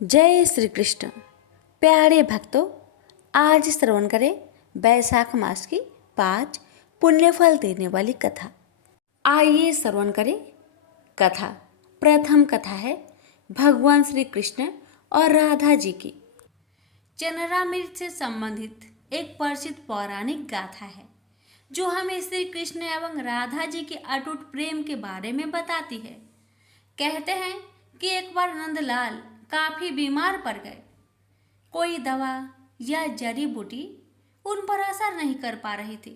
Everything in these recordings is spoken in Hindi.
जय श्री कृष्ण। प्यारे भक्तों, आज श्रवण करें बैसाख मास की 5 पुण्यफल देने वाली कथा। आइए श्रवण करें कथा। प्रथम कथा है भगवान श्री कृष्ण और राधा जी की। चेन्नरामृत से संबंधित एक प्रसिद्ध पौराणिक गाथा है जो हमें श्री कृष्ण एवं राधा जी के अटूट प्रेम के बारे में बताती है। कहते हैं कि एक बार नंदलाल काफी बीमार पड़ गए। कोई दवा या जड़ी बूटी उन पर असर नहीं कर पा रही थी।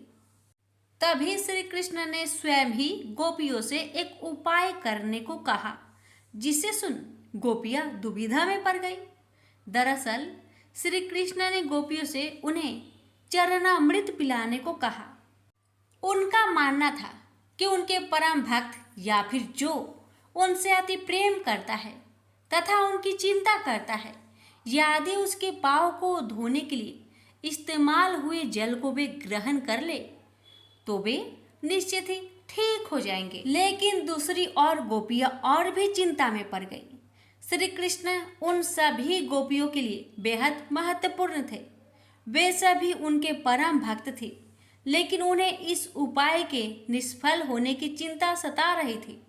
तभी श्री कृष्ण ने स्वयं ही गोपियों से एक उपाय करने को कहा, जिसे सुन गोपियां दुविधा में पड़ गई। दरअसल श्री कृष्ण ने गोपियों से उन्हें चरणामृत पिलाने को कहा। उनका मानना था कि उनके परम भक्त या फिर जो उनसे अति प्रेम करता है तथा उनकी चिंता करता है, यदि उसके पाँव को धोने के लिए इस्तेमाल हुए जल को वे ग्रहण कर ले तो वे निश्चित ही ठीक हो जाएंगे। लेकिन दूसरी ओर गोपियां और भी चिंता में पड़ गई। श्री कृष्ण उन सभी गोपियों के लिए बेहद महत्वपूर्ण थे। वे सभी उनके परम भक्त थे, लेकिन उन्हें इस उपाय के निष्फल होने की चिंता सता रही थी।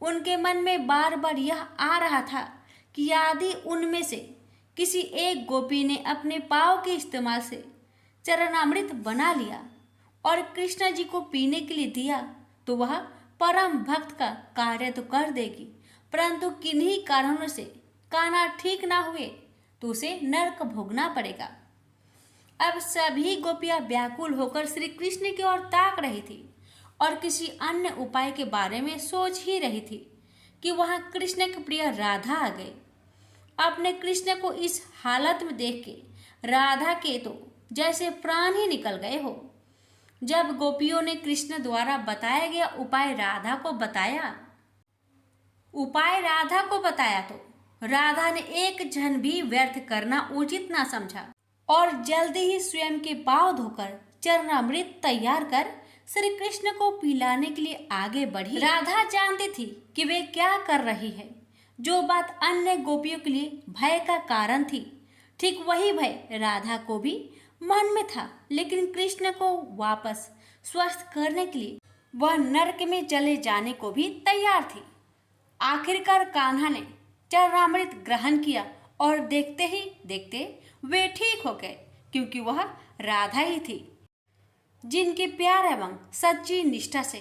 उनके मन में बार बार यह आ रहा था कि यदि उनमें से किसी एक गोपी ने अपने पाँव के इस्तेमाल से चरणामृत बना लिया और कृष्ण जी को पीने के लिए दिया तो वह परम भक्त का कार्य तो कर देगी, परंतु किन्हीं कारणों से काना ठीक ना हुए तो उसे नरक भोगना पड़ेगा। अब सभी गोपियां व्याकुल होकर श्री कृष्ण की ओर ताक रही थी और किसी अन्य उपाय के बारे में सोच ही रही थी कि वहां कृष्ण की प्रिय राधा आ गए। अपने कृष्ण को इस हालत में देख के राधा के तो जैसे प्राण ही निकल गए हो। जब गोपियों ने कृष्ण द्वारा बताया गया उपाय राधा को बताया तो राधा ने एक क्षण भी व्यर्थ करना उचित ना समझा और जल्दी ही स्वयं के पांव धोकर चरणामृत तैयार कर श्री कृष्ण को पिलाने के लिए आगे बढ़ी। राधा जानती थी कि वे क्या कर रही है। जो बात अन्य गोपियों के लिए भय का कारण थी, ठीक वही भय राधा को भी मन में था। लेकिन कृष्ण को वापस स्वस्थ करने के लिए वह नरक में चले जाने को भी तैयार थी। आखिरकार कान्हा ने चरणामृत ग्रहण किया और देखते ही देखते वे ठीक हो गए, क्योंकि वह राधा ही थी जिनके प्यार एवं सच्ची निष्ठा से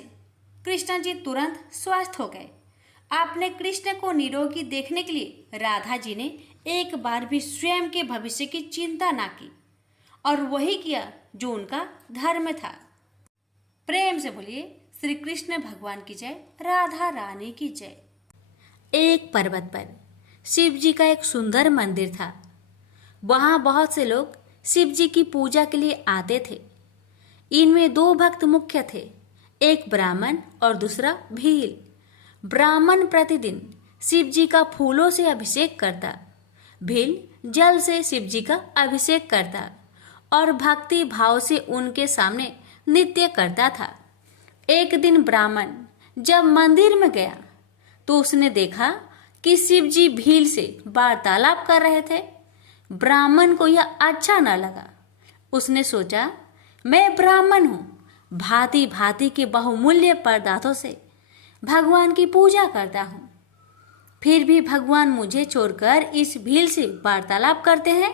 कृष्ण जी तुरंत स्वस्थ हो गए। आपने कृष्ण को निरोगी देखने के लिए राधा जी ने एक बार भी स्वयं के भविष्य की चिंता ना की और वही किया जो उनका धर्म था। प्रेम से बोलिए श्री कृष्ण भगवान की जय, राधा रानी की जय। एक पर्वत पर शिव जी का एक सुंदर मंदिर था। वहां बहुत से लोग शिव जी की पूजा के लिए आते थे। इनमें 2 भक्त मुख्य थे, एक ब्राह्मण और दूसरा भील। ब्राह्मण प्रतिदिन शिव जी का फूलों से अभिषेक करता, भील जल से शिव जी का अभिषेक करता और भक्ति भाव से उनके सामने नृत्य करता था। एक दिन ब्राह्मण जब मंदिर में गया तो उसने देखा कि शिव जी भील से वार्तालाप कर रहे थे। ब्राह्मण को यह अच्छा न लगा। उसने सोचा, मैं ब्राह्मण हूँ, भांति भांति के बहुमूल्य पदार्थों से भगवान की पूजा करता हूँ, फिर भी भगवान मुझे छोड़कर इस भील से वार्तालाप करते हैं।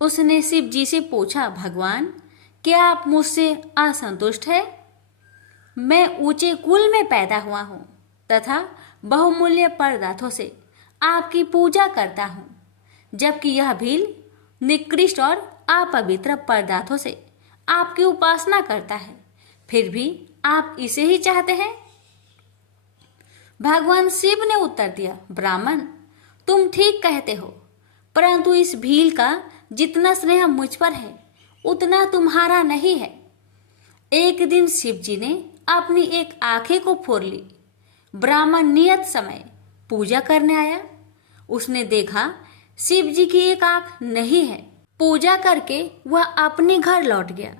उसने शिव जी से पूछा, भगवान क्या आप मुझसे असंतुष्ट है? मैं ऊंचे कुल में पैदा हुआ हूँ तथा बहुमूल्य पदार्थों से आपकी पूजा करता हूँ, जबकि यह भील निकृष्ट और अपवित्र पदार्थों से आपकी उपासना करता है, फिर भी आप इसे ही चाहते हैं। भगवान शिव ने उत्तर दिया, ब्राह्मण तुम ठीक कहते हो, परंतु इस भील का जितना स्नेह मुझ पर है उतना तुम्हारा नहीं है। एक दिन शिव जी ने अपनी एक आंखें को फोड़ ली। ब्राह्मण नियत समय पूजा करने आया। उसने देखा शिव जी की एक आंख नहीं है। पूजा करके वह अपने घर लौट गया।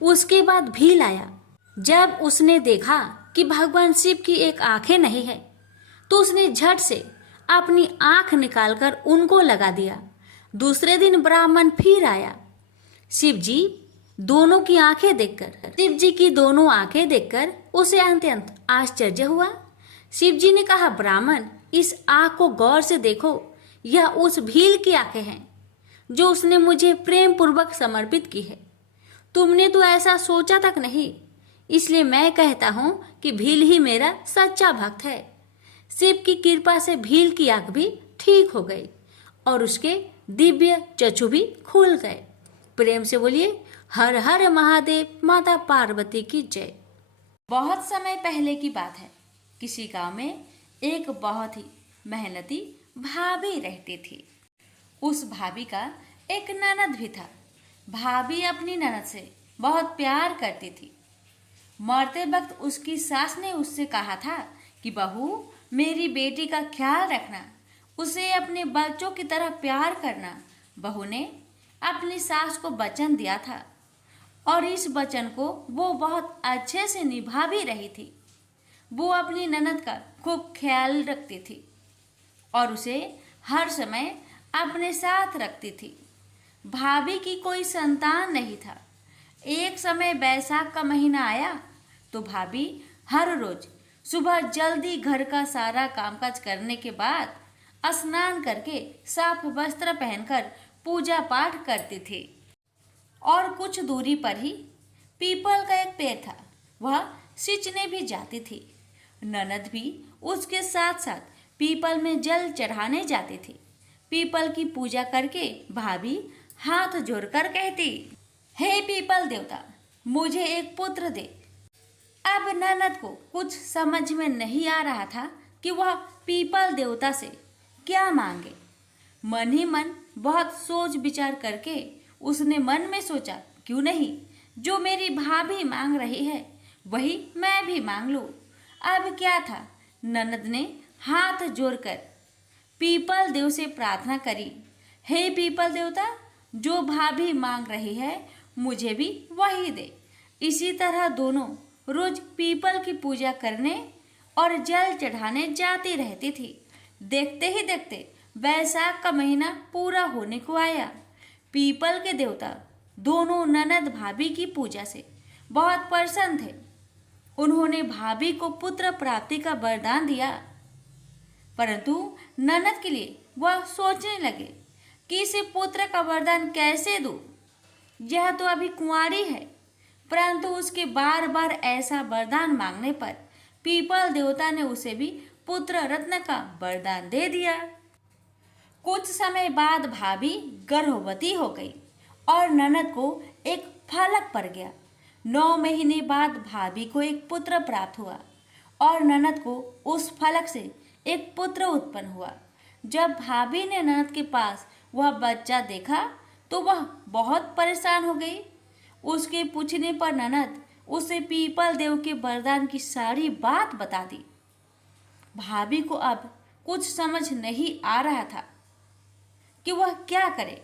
उसके बाद भील आया। जब उसने देखा कि भगवान शिव की एक आंखें नहीं है तो उसने झट से अपनी आंख निकालकर उनको लगा दिया। दूसरे दिन ब्राह्मण फिर आया। शिव जी की दोनों आंखें देखकर उसे अत्यंत आश्चर्य हुआ। शिव जी ने कहा, ब्राह्मण, इस आंख को गौर से देखो, यह उस भील की आंखें हैं जो उसने मुझे प्रेम पूर्वक समर्पित की है। तुमने तो ऐसा सोचा तक नहीं, इसलिए मैं कहता हूं कि भील ही मेरा सच्चा भक्त है। शिव की कृपा से भील की आंख भी ठीक हो गई और उसके दिव्य चक्षु भी खुल गए। प्रेम से बोलिए, हर हर महादेव, माता पार्वती की जय। बहुत समय पहले की बात है। किसी गांव में एक बहुत ही मेहनती भाभी रहती थी। उस भाभी का एक ननद भी था। भाभी अपनी ननद से बहुत प्यार करती थी। मरते वक्त उसकी सास ने उससे कहा था कि बहू, मेरी बेटी का ख्याल रखना, उसे अपने बच्चों की तरह प्यार करना। बहू ने अपनी सास को वचन दिया था और इस वचन को वो बहुत अच्छे से निभा भी रही थी। वो अपनी ननद का खूब ख्याल रखती थी और उसे हर समय अपने साथ रखती थी। भाभी की कोई संतान नहीं था। एक समय बैसाख का महीना आया तो भाभी हर रोज सुबह जल्दी घर का सारा कामकाज करने के बाद स्नान करके साफ वस्त्र पहनकर पूजा पाठ करती थी। और कुछ दूरी पर ही पीपल का एक पेड़ था, वह सींचने भी जाती थी। ननद भी उसके साथ साथ पीपल में जल चढ़ाने जाती थी। पीपल की पूजा करके भाभी हाथ जोड़कर कहती, हे पीपल देवता, मुझे एक पुत्र दे। अब ननद को कुछ समझ में नहीं आ रहा था कि वह पीपल देवता से क्या मांगे। मन ही मन बहुत सोच विचार करके उसने मन में सोचा, क्यों नहीं, जो मेरी भाभी मांग रही है वही मैं भी मांग लूं। अब क्या था, ननद ने हाथ जोड़कर पीपल देव से प्रार्थना करी, हे पीपल देवता, जो भाभी मांग रही है मुझे भी वही दे। इसी तरह दोनों रोज पीपल की पूजा करने और जल चढ़ाने जाती रहती थी। देखते ही देखते बैसाख का महीना पूरा होने को आया। पीपल के देवता दोनों ननद भाभी की पूजा से बहुत प्रसन्न थे। उन्होंने भाभी को पुत्र प्राप्ति का वरदान दिया, परंतु ननद के लिए वह सोचने लगे कि इसे पुत्र का वरदान कैसे दूं। यह तो अभी कुंवारी है। परंतु उसके बार बार ऐसा वरदान मांगने पर पीपल देवता ने उसे भी पुत्र रत्न का वरदान दे दिया। कुछ समय बाद भाभी गर्भवती हो गई और ननद को एक फलक पड़ गया। 9 महीने बाद भाभी को एक पुत्र प्राप्त हुआ और ननद को उस फलक से एक पुत्र उत्पन्न हुआ। जब भाभी ने ननद के पास वह बच्चा देखा तो वह बहुत परेशान हो गई। उसके पूछने पर ननद उसे पीपल देव के वरदान की सारी बात बता दी। भाभी को अब कुछ समझ नहीं आ रहा था कि वह क्या करे,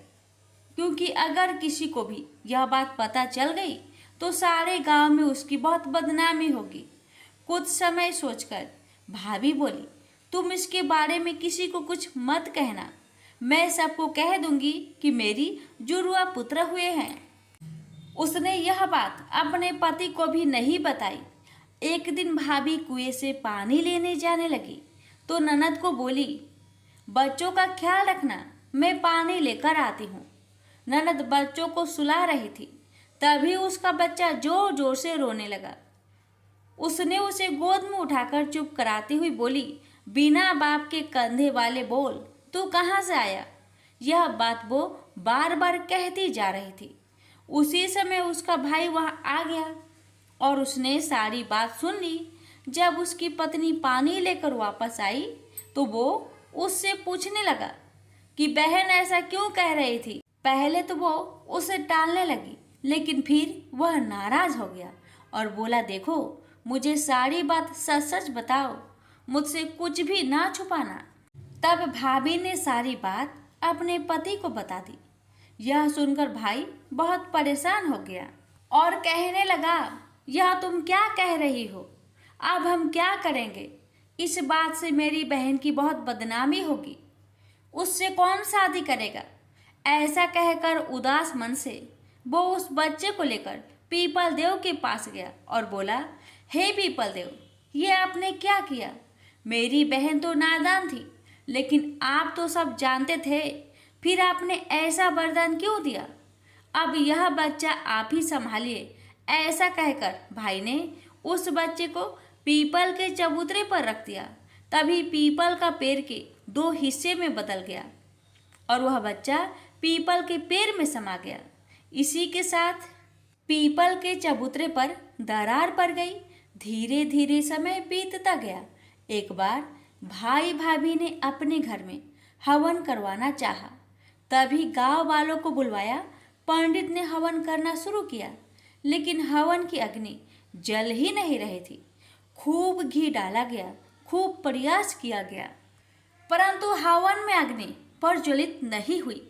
क्योंकि अगर किसी को भी यह बात पता चल गई तो सारे गांव में उसकी बहुत बदनामी होगी। कुछ समय सोचकर भाभी बोली, तुम इसके बारे में किसी को कुछ मत कहना, मैं सबको कह दूंगी कि मेरी जुड़वा पुत्र हुए हैं। उसने यह बात अपने पति को भी नहीं बताई। एक दिन भाभी कुएं से पानी लेने जाने लगी तो ननद को बोली, बच्चों का ख्याल रखना, मैं पानी लेकर आती हूँ। ननद बच्चों को सुला रही थी, तभी उसका बच्चा जोर जोर से रोने लगा। उसने उसे गोद में उठाकर चुप कराती हुई बोली, बिना बाप के कंधे वाले बोल, तू कहाँ से आया। यह बात वो बार बार कहती जा रही थी। उसी समय उसका भाई वहाँ आ गया और उसने सारी बात सुन ली। जब उसकी पत्नी पानी लेकर वापस आई तो वो उससे पूछने लगा कि बहन ऐसा क्यों कह रही थी। पहले तो वो उसे टालने लगी, लेकिन फिर वह नाराज हो गया और बोला, देखो, मुझे सारी बात सच सच बताओ, मुझसे कुछ भी ना छुपाना। तब भाभी ने सारी बात अपने पति को बता दी। यह सुनकर भाई बहुत परेशान हो गया और कहने लगा, यह तुम क्या कह रही हो, अब हम क्या करेंगे। इस बात से मेरी बहन की बहुत बदनामी होगी। उससे कौन शादी करेगा? ऐसा कहकर उदास मन से वो उस बच्चे को लेकर पीपल देव के पास गया और बोला, हे पीपल देव, ये आपने क्या किया? मेरी बहन तो नादान थी, लेकिन आप तो सब जानते थे, फिर आपने ऐसा वरदान क्यों दिया? अब यह बच्चा आप ही संभालिए। ऐसा कहकर भाई ने उस बच्चे को पीपल के चबूतरे पर रख दिया। तभी पीपल का पेड़ के दो हिस्से में बदल गया और वह बच्चा पीपल के पेड़ में समा गया। इसी के साथ पीपल के चबूतरे पर दरार पड़ गई। धीरे धीरे समय बीतता गया। एक बार भाई भाभी ने अपने घर में हवन करवाना चाहा। तभी गांव वालों को बुलवाया। पंडित ने हवन करना शुरू किया, लेकिन हवन की अग्नि जल ही नहीं रही थी। खूब घी डाला गया, खूब प्रयास किया गया, परंतु हवन में अग्नि प्रज्वलित नहीं हुई।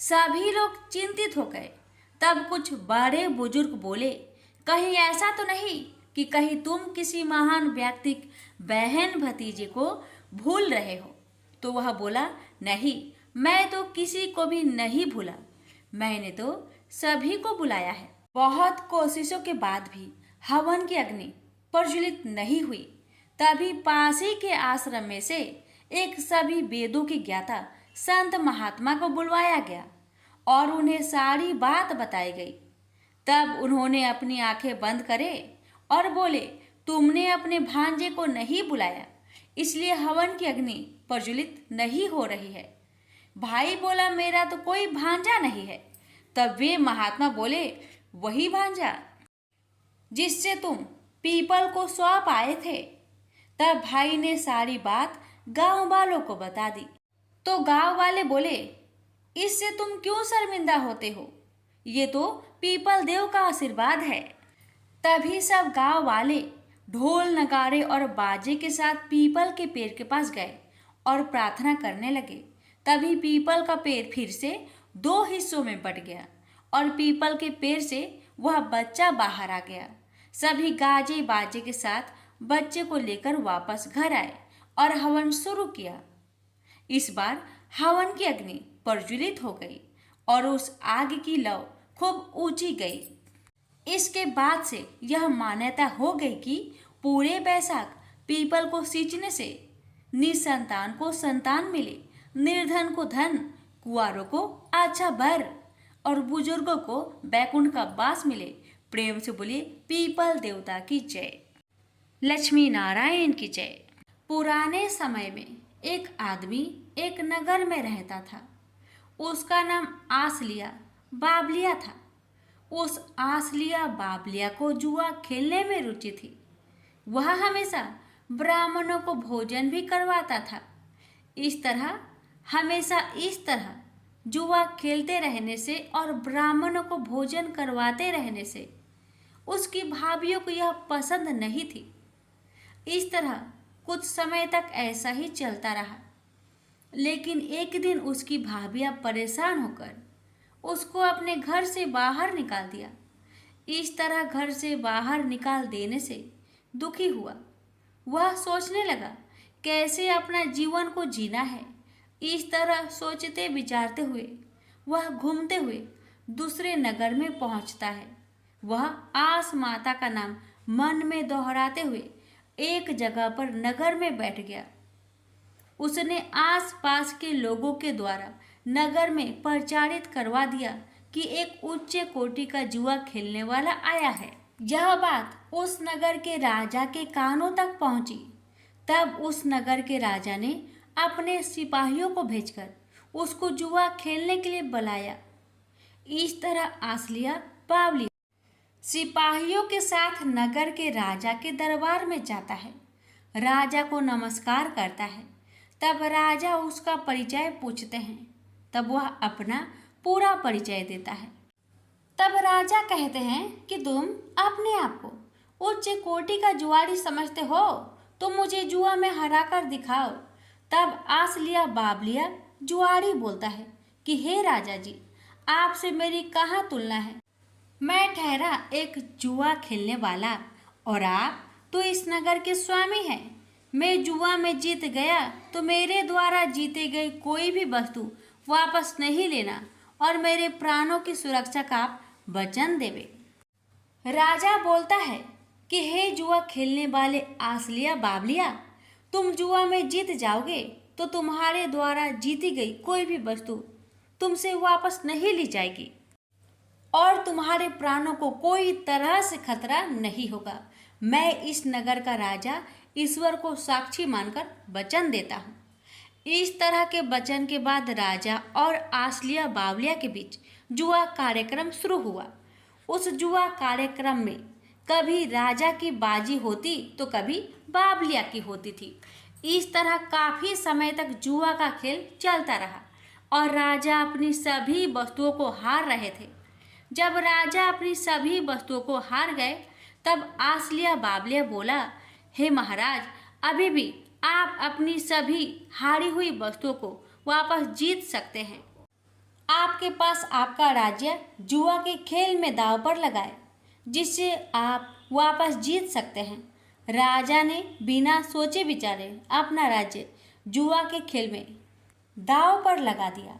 सभी लोग चिंतित हो गए। तब कुछ बड़े बुजुर्ग बोले, कहीं ऐसा तो नहीं कि कहीं तुम किसी महान व्यक्ति बहन भतीजे को भूल रहे हो? तो वह बोला, नहीं, मैं तो किसी को भी नहीं भूला, मैंने तो सभी को बुलाया है। बहुत कोशिशों के बाद भी हवन की अग्नि प्रज्वलित नहीं हुई। तभी पास ही के आश्रम में से एक सभी वेदों के ज्ञाता संत महात्मा को बुलवाया गया और उन्हें सारी बात बताई गई। तब उन्होंने अपनी आंखें बंद करे और बोले, तुमने अपने भांजे को नहीं बुलाया, इसलिए हवन की अग्नि प्रज्वलित नहीं हो रही है। भाई बोला, मेरा तो कोई भांजा नहीं है। तब वे महात्मा बोले, वही भांजा जिससे तुम पीपल को सौंप आए थे। तब भाई ने सारी बात गांव वालों को बता दी। तो गांव वाले बोले, इससे तुम क्यों शर्मिंदा होते हो? ये तो पीपल देव का आशीर्वाद है। तभी सब गांव वाले ढोल नगाड़े और बाजे के साथ पीपल के पेड़ के पास गए और प्रार्थना करने लगे। तभी पीपल का पेड़ फिर से दो हिस्सों में बट गया और पीपल के पेड़ से वह बच्चा बाहर आ गया। सभी गाजे बाजे के साथ बच्चे को लेकर वापस घर आए और हवन शुरू किया। इस बार हवन की अग्नि प्रज्वलित हो गई और उस आग की लौ खूब ऊंची गई। इसके बाद से यह मान्यता हो गई कि पूरे बैसाख पीपल को सींचने से निसंतान को संतान मिले, निर्धन को धन, कुंवारों को अच्छा वर और बुजुर्गों को बैकुंठ का वास मिले। प्रेम से बोलिए, पीपल देवता की जय, लक्ष्मी नारायण की जय। पुराने समय में एक आदमी एक नगर में रहता था। उसका नाम आसलिया बाबलिया था। उस आसलिया बाबलिया को जुआ खेलने में रुचि थी। वह हमेशा ब्राह्मणों को भोजन भी करवाता था। इस तरह जुआ खेलते रहने से और ब्राह्मणों को भोजन करवाते रहने से उसकी भाभीियों को यह पसंद नहीं थी। इस तरह कुछ समय तक ऐसा ही चलता रहा, लेकिन एक दिन उसकी भाभियां परेशान होकर उसको अपने घर से बाहर निकाल दिया। इस तरह घर से बाहर निकाल देने से दुखी हुआ। वह सोचने लगा, कैसे अपना जीवन को जीना है। इस तरह सोचते विचारते हुए वह घूमते हुए दूसरे नगर में पहुंचता है। वह आस माता का नाम मन में दोहराते हुए एक जगह पर नगर में बैठ गया। उसने आसपास के लोगों के द्वारा नगर में प्रचारित करवा दिया कि एक उच्च कोटि का जुआ खेलने वाला आया है। यह बात उस नगर के राजा के कानों तक पहुंची। तब उस नगर के राजा ने अपने सिपाहियों को भेजकर उसको जुआ खेलने के लिए बुलाया। इस तरह आसलिया बावली सिपाहियों के साथ नगर के राजा के दरबार में जाता है। राजा को नमस्कार करता है। तब राजा उसका परिचय पूछते हैं। तब वह अपना पूरा परिचय देता है। तब राजा कहते हैं कि तुम अपने आप को उच्च कोटि का जुआरी समझते हो, तो मुझे जुआ में हराकर दिखाओ। तब आसलिया बाबलिया जुआरी बोलता है कि हे राजा जी, आपसे मेरी कहाँ तुलना है। मैं ठहरा एक जुआ खेलने वाला और आप तो इस नगर के स्वामी हैं। मैं जुआ में जीत गया तो मेरे द्वारा जीते गए कोई भी वस्तु वापस नहीं लेना और मेरे प्राणों की सुरक्षा का आप वचन देवे। राजा बोलता है कि हे जुआ खेलने वाले आसलिया बावलिया, तुम जुआ में जीत जाओगे तो तुम्हारे द्वारा जीती गई कोई भी वस्तु तुमसे वापस नहीं ली जाएगी और तुम्हारे प्राणों को कोई तरह से खतरा नहीं होगा। मैं इस नगर का राजा ईश्वर को साक्षी मानकर वचन देता हूँ। इस तरह के वचन के बाद राजा और आसलिया बावलिया के बीच जुआ कार्यक्रम शुरू हुआ। उस जुआ कार्यक्रम में कभी राजा की बाजी होती तो कभी बावलिया की होती थी। इस तरह काफी समय तक जुआ का खेल चलता रहा और राजा अपनी सभी वस्तुओं को हार रहे थे। जब राजा अपनी सभी वस्तुओं को हार गए तब आसलिया बावलिया बोला, हे महाराज, अभी भी आप अपनी सभी हारी हुई वस्तुओं को वापस जीत सकते हैं। आपके पास आपका राज्य जुआ के खेल में दांव पर लगाए जिससे आप वापस जीत सकते हैं। राजा ने बिना सोचे विचारे अपना राज्य जुआ के खेल में दांव पर लगा दिया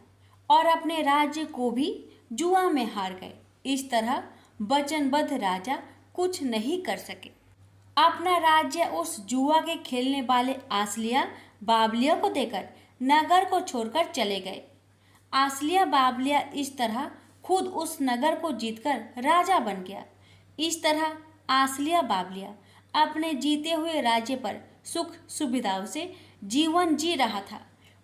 और अपने राज्य को भी जुआ में हार गए। इस तरह वचनबद्ध राजा कुछ नहीं कर सके। अपना राज्य उस जुआ के खेलने वाले आसलिया बावलिया को देकर नगर को छोड़कर चले गए। आसलिया बावलिया इस तरह खुद उस नगर को जीतकर राजा बन गया। इस तरह आसलिया बावलिया अपने जीते हुए राज्य पर सुख सुविधाओं से जीवन जी रहा था।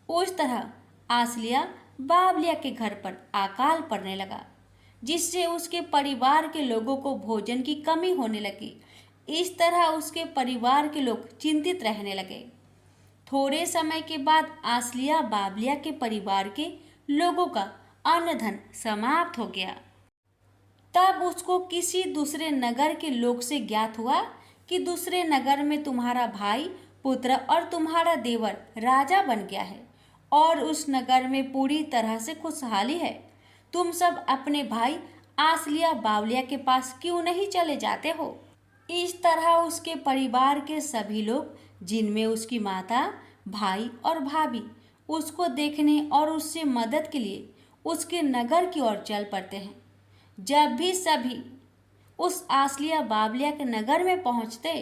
उस तरह आसलिया बावलिया के घर पर अकाल पड़ने लगा जिससे उसके परिवार के लोगों को भोजन की कमी होने लगी। इस तरह उसके परिवार के लोग चिंतित रहने लगे। थोड़े समय के बाद आसलिया बावलिया के परिवार के लोगों का अन्न धन समाप्त हो गया। तब उसको किसी दूसरे नगर के लोग से ज्ञात हुआ कि दूसरे नगर में तुम्हारा भाई, पुत्र और तुम्हारा देवर राजा बन गया है और उस नगर में पूरी तरह से खुशहाली है। तुम सब अपने भाई आसलिया बावलिया के पास क्यों नहीं चले जाते हो? इस तरह उसके परिवार के सभी लोग, जिनमें उसकी माता, भाई और भाभी, उसको देखने और उससे मदद के लिए उसके नगर की ओर चल पड़ते हैं। जब भी सभी उस आसलिया बावलिया के नगर में पहुंचते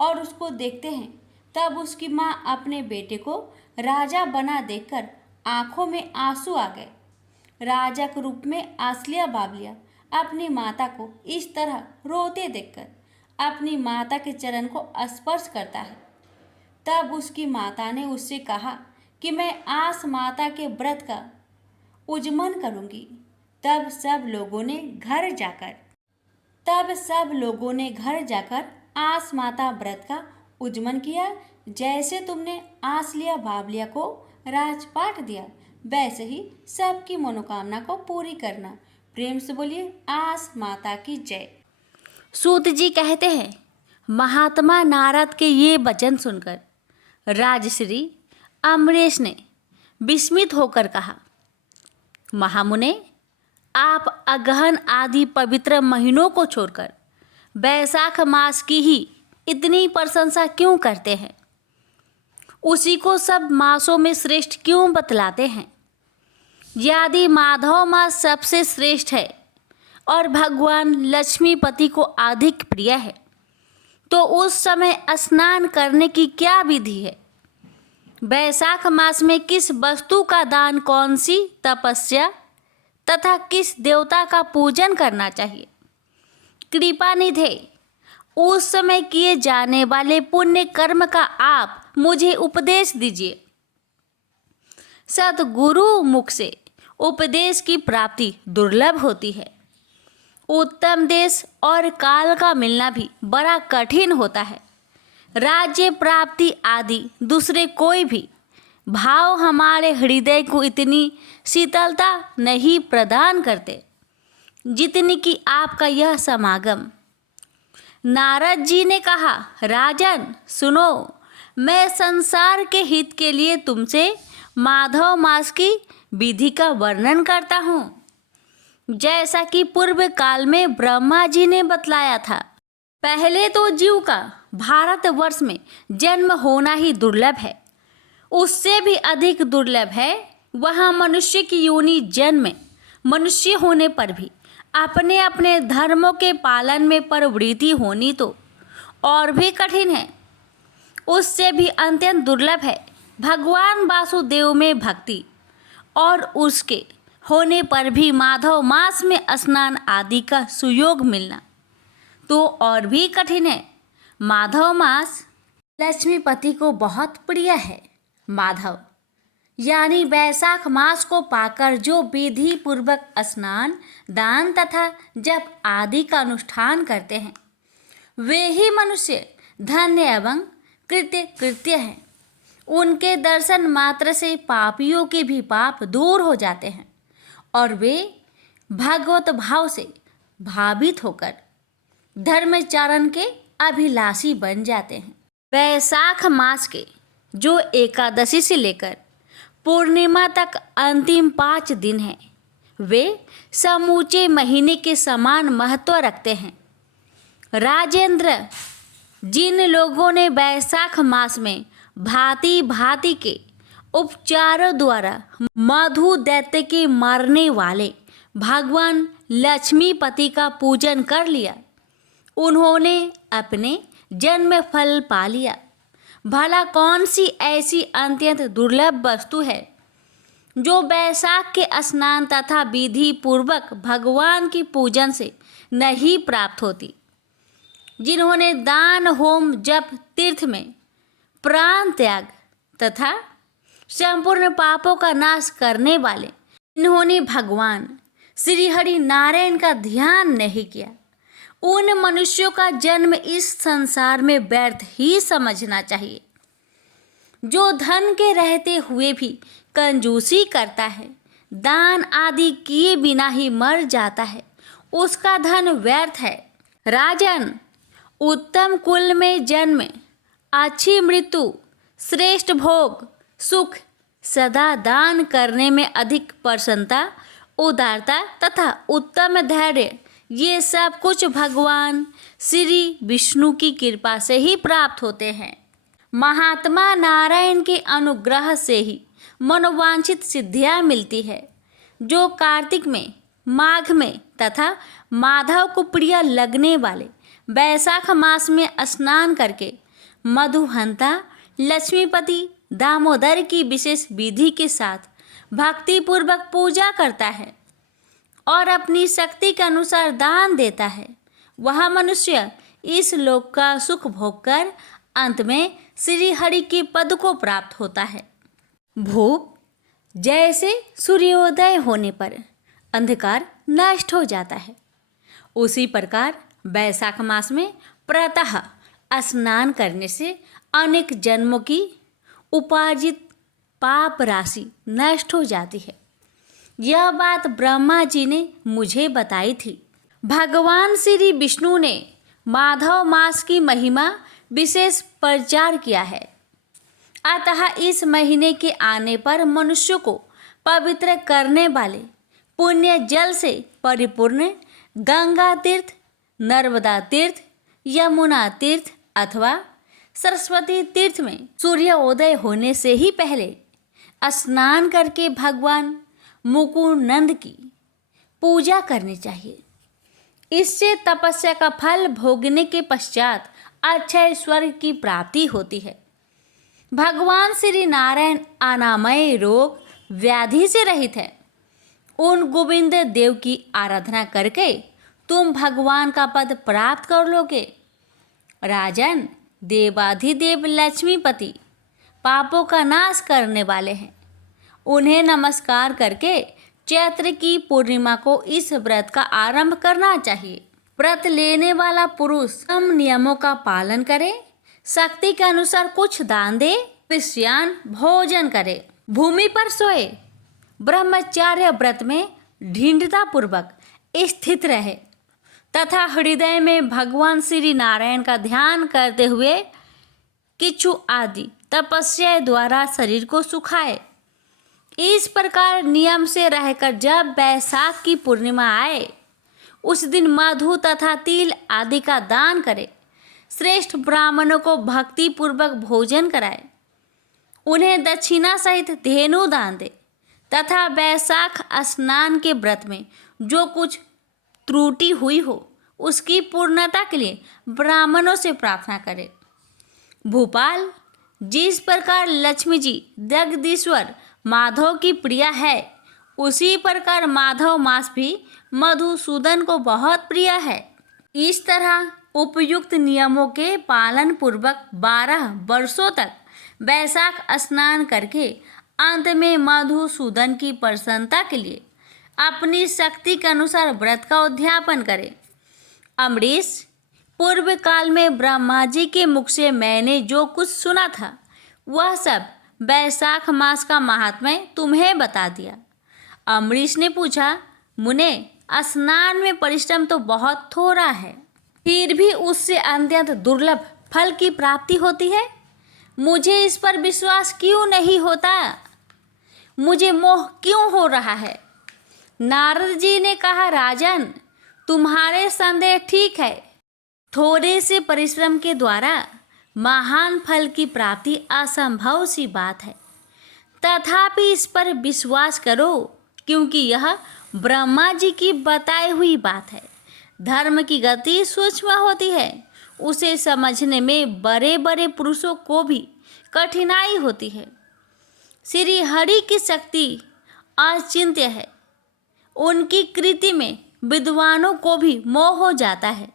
और उसको देखते हैं तब उसकी माँ अपने बेटे को राजा बना देखकर आंखों में आंसू आ गए। राजा के रूप में आसलिया बावलिया अपनी माता को इस तरह रोते देखकर अपनी माता के चरण को स्पर्श करता है। तब उसकी माता ने उससे कहा कि मैं आस माता के व्रत का उज्जमन करूंगी। तब सब लोगों ने घर जाकर आस माता व्रत का उज्जमन किया। जैसे तुमने आसलिया बावलिया को राजपाट दिया वैसे ही सबकी मनोकामना को पूरी करना। प्रेम से बोलिए आस माता की जय। सूत जी कहते हैं, महात्मा नारद के ये वचन सुनकर राजश्री अमरीश ने विस्मित होकर कहा, महामुने, आप अगहन आदि पवित्र महीनों को छोड़कर वैशाख मास की ही इतनी प्रशंसा क्यों करते हैं? उसी को सब मासों में श्रेष्ठ क्यों बतलाते हैं? यदि माधव मास सबसे श्रेष्ठ है और भगवान लक्ष्मीपति को अधिक प्रिय है तो उस समय स्नान करने की क्या विधि है? वैशाख मास में किस वस्तु का दान, कौन सी तपस्या तथा किस देवता का पूजन करना चाहिए? कृपा निधे, उस समय किए जाने वाले पुण्य कर्म का आप मुझे उपदेश दीजिए। सद्गुरु मुख से उपदेश की प्राप्ति दुर्लभ होती है। उत्तम देश और काल का मिलना भी बड़ा कठिन होता है। राज्य प्राप्ति आदि दूसरे कोई भी भाव हमारे हृदय को इतनी शीतलता नहीं प्रदान करते जितनी कि आपका यह समागम। नारद जी ने कहा, राजन सुनो, मैं संसार के हित के लिए तुमसे माधव मास की विधि का वर्णन करता हूँ, जैसा कि पूर्व काल में ब्रह्मा जी ने बतलाया था। पहले तो जीव का भारतवर्ष में जन्म होना ही दुर्लभ है, उससे भी अधिक दुर्लभ है वहाँ मनुष्य की योनि जन्म में मनुष्य होने पर भी अपने अपने धर्मों के पालन में प्रवृत्ति होनी तो और भी कठिन है। उससे भी अत्यंत दुर्लभ है भगवान वासुदेव में भक्ति, और उसके होने पर भी माधव मास में स्नान आदि का सुयोग मिलना तो और भी कठिन है। माधव मास लक्ष्मीपति को बहुत प्रिय है। माधव यानी वैशाख मास को पाकर जो विधि पूर्वक स्नान, दान तथा जप आदि का अनुष्ठान करते हैं वे ही मनुष्य धन्य एवं कृत्य हैं। उनके दर्शन मात्र से पापियों के भी पाप दूर हो जाते हैं और वे भगवत भाव से भावित होकर धर्मचारण के अभिलाषी बन जाते हैं। वैशाख मास के जो एकादशी से लेकर पूर्णिमा तक अंतिम 5 दिन हैं वे समूचे महीने के समान महत्व रखते हैं। राजेंद्र, जिन लोगों ने वैशाख मास में भांति भांति के उपचारों द्वारा मधु दैत्य के मारने वाले भगवान लक्ष्मीपति का पूजन कर लिया, उन्होंने अपने जन्म फल पा लिया। भला कौन सी ऐसी अत्यंत दुर्लभ वस्तु है जो वैशाख के स्नान तथा विधि पूर्वक भगवान की पूजन से नहीं प्राप्त होती। जिन्होंने दान, होम, जप, तीर्थ में प्राण त्याग तथा संपूर्ण पापों का नाश करने वाले, इन्होंने भगवान श्री हरि नारायण का ध्यान नहीं किया, उन मनुष्यों का जन्म इस संसार में व्यर्थ ही समझना चाहिए। जो धन के रहते हुए भी कंजूसी करता है, दान आदि किए बिना ही मर जाता है, उसका धन व्यर्थ है। राजन, उत्तम कुल में जन्म, अच्छी मृत्यु, श्रेष्ठ भोग, सुख, सदा दान करने में अधिक प्रसन्नता, उदारता तथा उत्तम धैर्य, ये सब कुछ भगवान श्री विष्णु की कृपा से ही प्राप्त होते हैं। महात्मा नारायण के अनुग्रह से ही मनोवांछित सिद्धियाँ मिलती है। जो कार्तिक में, माघ में तथा माधव को प्रिय लगने वाले वैशाख मास में स्नान करके मधुहंता लक्ष्मीपति दामोदर की विशेष विधि के साथ भक्तिपूर्वक पूजा करता है और अपनी शक्ति के अनुसार दान देता है, वह मनुष्य इस लोक का सुख भोग कर अंत में श्री हरि के पद को प्राप्त होता है। भूप जैसे सूर्योदय होने पर अंधकार नष्ट हो जाता है, उसी प्रकार वैशाख मास में प्रातः स्नान करने से अनेक जन्मों की उपार्जित पाप राशि नष्ट हो जाती है। यह बात ब्रह्मा जी ने मुझे बताई थी। भगवान श्री विष्णु ने माधव मास की महिमा विशेष प्रचार किया है। अतः इस महीने के आने पर मनुष्य को पवित्र करने वाले पुण्य जल से परिपूर्ण गंगा तीर्थ, नर्मदा तीर्थ, यमुना तीर्थ अथवा सरस्वती तीर्थ में सूर्योदय होने से ही पहले स्नान करके भगवान मुकुंद की पूजा करनी चाहिए। इससे तपस्या का फल भोगने के पश्चात अक्षय स्वर्ग की प्राप्ति होती है। भगवान श्री नारायण अनामय रोग व्याधि से रहित है। उन गोविंद देव की आराधना करके तुम भगवान का पद प्राप्त कर लोगे। राजन, देवाधिदेव लक्ष्मीपति पापों का नाश करने वाले हैं। उन्हें नमस्कार करके चैत्र की पूर्णिमा को इस व्रत का आरंभ करना चाहिए। व्रत लेने वाला पुरुष सम नियमों का पालन करे, शक्ति के अनुसार कुछ दान दे, विश्राम भोजन करे, भूमि पर सोए, ब्रह्मचार्य व्रत में दृढ़ता पूर्वक स्थित रहे तथा हृदय में भगवान श्री नारायण का ध्यान करते हुए किच्छु आदि तपस्या द्वारा शरीर को सुखाए। इस प्रकार नियम से रहकर जब वैशाख की पूर्णिमा आए उस दिन मधु तथा तिल आदि का दान करे, श्रेष्ठ ब्राह्मणों को भक्ति पूर्वक भोजन कराए, उन्हें दक्षिणा सहित धेनु दान दे तथा वैशाख स्नान के व्रत में जो कुछ त्रुटि हुई हो उसकी पूर्णता के लिए ब्राह्मणों से प्रार्थना करे। भूपाल, जिस प्रकार लक्ष्मी जी जगदीश्वर माधव की प्रिया है, उसी प्रकार माधव मास भी मधुसूदन को बहुत प्रिय है। इस तरह उपयुक्त नियमों के पालन पूर्वक 12 वर्षों तक वैशाख स्नान करके अंत में मधुसूदन की प्रसन्नता के लिए अपनी शक्ति के अनुसार व्रत का उद्यापन करे। अम्बरीश, पूर्व काल में ब्रह्मा जी के मुख से मैंने जो कुछ सुना था वह सब वैशाख मास का महात्म्य तुम्हें बता दिया। अम्बरीश ने पूछा, मुने, स्नान में परिश्रम तो बहुत थोड़ा है, फिर भी उससे अत्यंत दुर्लभ फल की प्राप्ति होती है। मुझे इस पर विश्वास क्यों नहीं होता? मुझे मोह क्यों हो रहा है? नारद जी ने कहा, राजन, तुम्हारे संदेह ठीक है। थोड़े से परिश्रम के द्वारा महान फल की प्राप्ति असंभव सी बात है, तथापि इस पर विश्वास करो, क्योंकि यह ब्रह्मा जी की बताई हुई बात है। धर्म की गति सूक्ष्म होती है, उसे समझने में बड़े बड़े पुरुषों को भी कठिनाई होती है। श्री हरि की शक्ति अचिंत्य है, उनकी कृति में विद्वानों को भी मोह हो जाता है।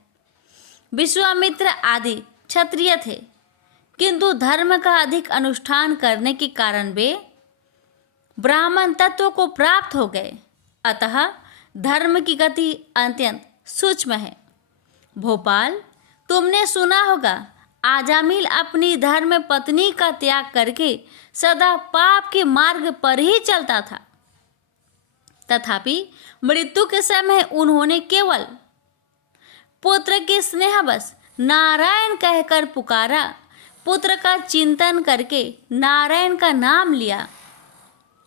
विश्वामित्र आदि क्षत्रिय थे, किंतु धर्म का अधिक अनुष्ठान करने के कारण वे ब्राह्मण तत्व को प्राप्त हो गए। अतः धर्म की गति अत्यंत सूक्ष्म है। भोपाल, तुमने सुना होगा, आजामिल अपनी धर्म पत्नी का त्याग करके सदा पाप के मार्ग पर ही चलता था, तथापि मृत्यु के समय उन्होंने केवल पुत्र के स्नेहवश नारायण कहकर पुकारा, पुत्र का चिंतन करके नारायण का नाम लिया,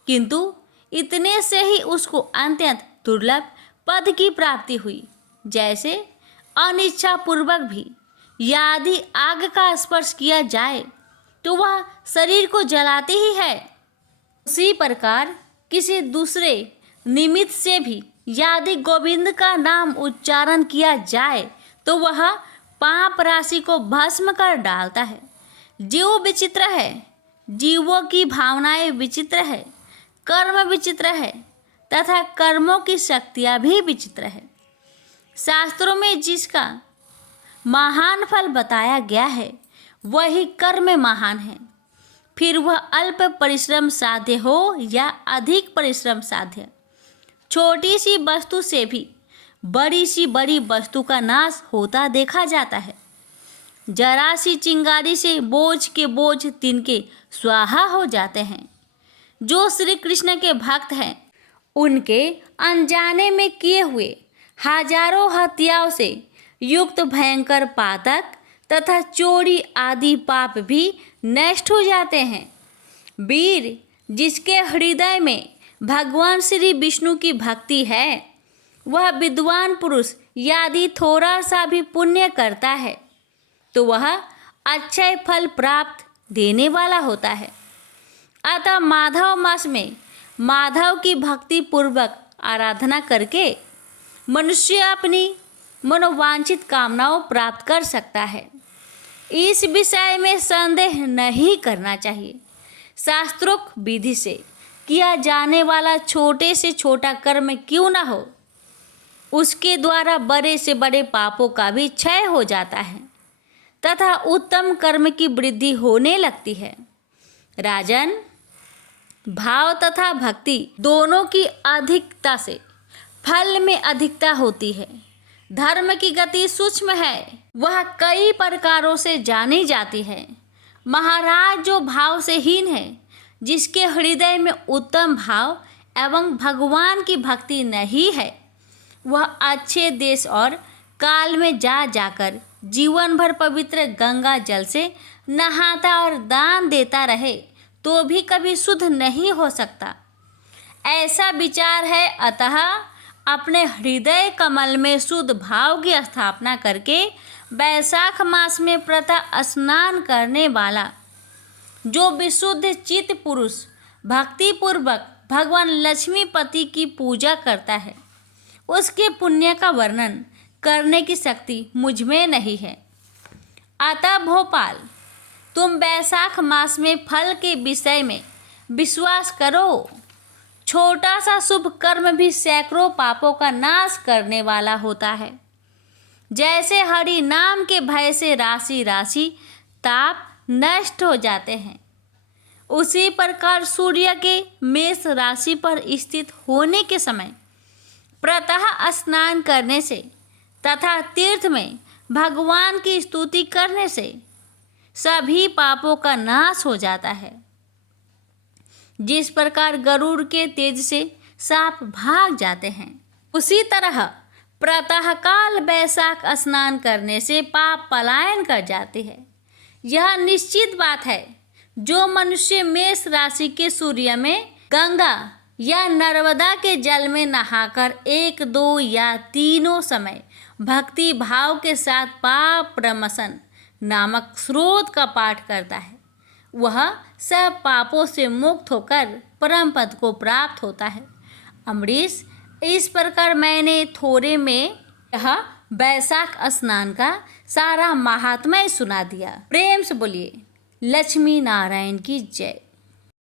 किंतु इतने से ही उसको अत्यंत दुर्लभ पद की प्राप्ति हुई। जैसे अनिच्छा पूर्वक भी यदि आग का स्पर्श किया जाए तो वह शरीर को जलाती ही है, उसी प्रकार किसी दूसरे निमित्त से भी यदि गोविंद का नाम उच्चारण किया जाए तो वह पाप राशि को भस्म कर डालता है। जीव विचित्र है, जीवों की भावनाएं विचित्र है, कर्म विचित्र है तथा कर्मों की शक्तियाँ भी विचित्र है। शास्त्रों में जिसका महान फल बताया गया है वही कर्म महान है, फिर वह अल्प परिश्रम साध्य हो या अधिक परिश्रम साध्य। छोटी सी वस्तु से भी बड़ी सी बड़ी वस्तु का नाश होता देखा जाता है। जरा सी चिंगारी से बोझ के बोझ तिनके स्वाहा हो जाते हैं। जो श्री कृष्ण के भक्त हैं उनके अनजाने में किए हुए हजारों हत्याओं से युक्त भयंकर पातक तथा चोरी आदि पाप भी नष्ट हो जाते हैं। वीर, जिसके हृदय में भगवान श्री विष्णु की भक्ति है, वह विद्वान पुरुष यदि थोड़ा सा भी पुण्य करता है तो वह अक्षय फल प्राप्त देने वाला होता है। अतः माधव मास में माधव की भक्ति पूर्वक आराधना करके मनुष्य अपनी मनोवांछित कामनाओं प्राप्त कर सकता है। इस विषय में संदेह नहीं करना चाहिए। शास्त्रोक्त विधि से किया जाने वाला छोटे से छोटा कर्म क्यों न हो, उसके द्वारा बड़े से बड़े पापों का भी क्षय हो जाता है तथा उत्तम कर्म की वृद्धि होने लगती है। राजन, भाव तथा भक्ति दोनों की अधिकता से फल में अधिकता होती है। धर्म की गति सूक्ष्म है, वह कई प्रकारों से जानी जाती है। महाराज, जो भाव से हीन है, जिसके हृदय में उत्तम भाव एवं भगवान की भक्ति नहीं है, वह अच्छे देश और काल में जा जाकर जीवन भर पवित्र गंगा जल से नहाता और दान देता रहे तो भी कभी शुद्ध नहीं हो सकता। ऐसा विचार है। अतः अपने हृदय कमल में शुद्ध भाव की स्थापना करके वैशाख मास में प्रातः स्नान करने वाला जो विशुद्ध चित्त पुरुष भक्तिपूर्वक भगवान लक्ष्मीपति की पूजा करता है, उसके पुण्य का वर्णन करने की शक्ति मुझ में नहीं है। अतः भोपाल, तुम वैशाख मास में फल के विषय में विश्वास करो। छोटा सा शुभ कर्म भी सैकड़ों पापों का नाश करने वाला होता है। जैसे हरि नाम के भय से राशि राशि ताप नष्ट हो जाते हैं, उसी प्रकार सूर्य के मेष राशि पर स्थित होने के समय प्रातः स्नान करने से तथा तीर्थ में भगवान की स्तुति करने से सभी पापों का नाश हो जाता है। जिस प्रकार गरुड़ के तेज से सांप भाग जाते हैं, उसी तरह प्रातःकाल वैशाख स्नान करने से पाप पलायन कर जाते हैं। यह निश्चित बात है, जो मनुष्य मेष राशि के सूर्य में गंगा या नर्मदा के जल में नहाकर 1, 2 या तीनों समय भक्ति भाव के साथ पाप प्रमसन नामक स्रोत का पाठ करता है, वह सब पापों से मुक्त होकर परम पद को प्राप्त होता है। अमरीश, इस प्रकार मैंने थोड़े में यह वैशाख स्नान का सारा महात्म्य सुना दिया। प्रेम से बोलिए लक्ष्मी नारायण की जय।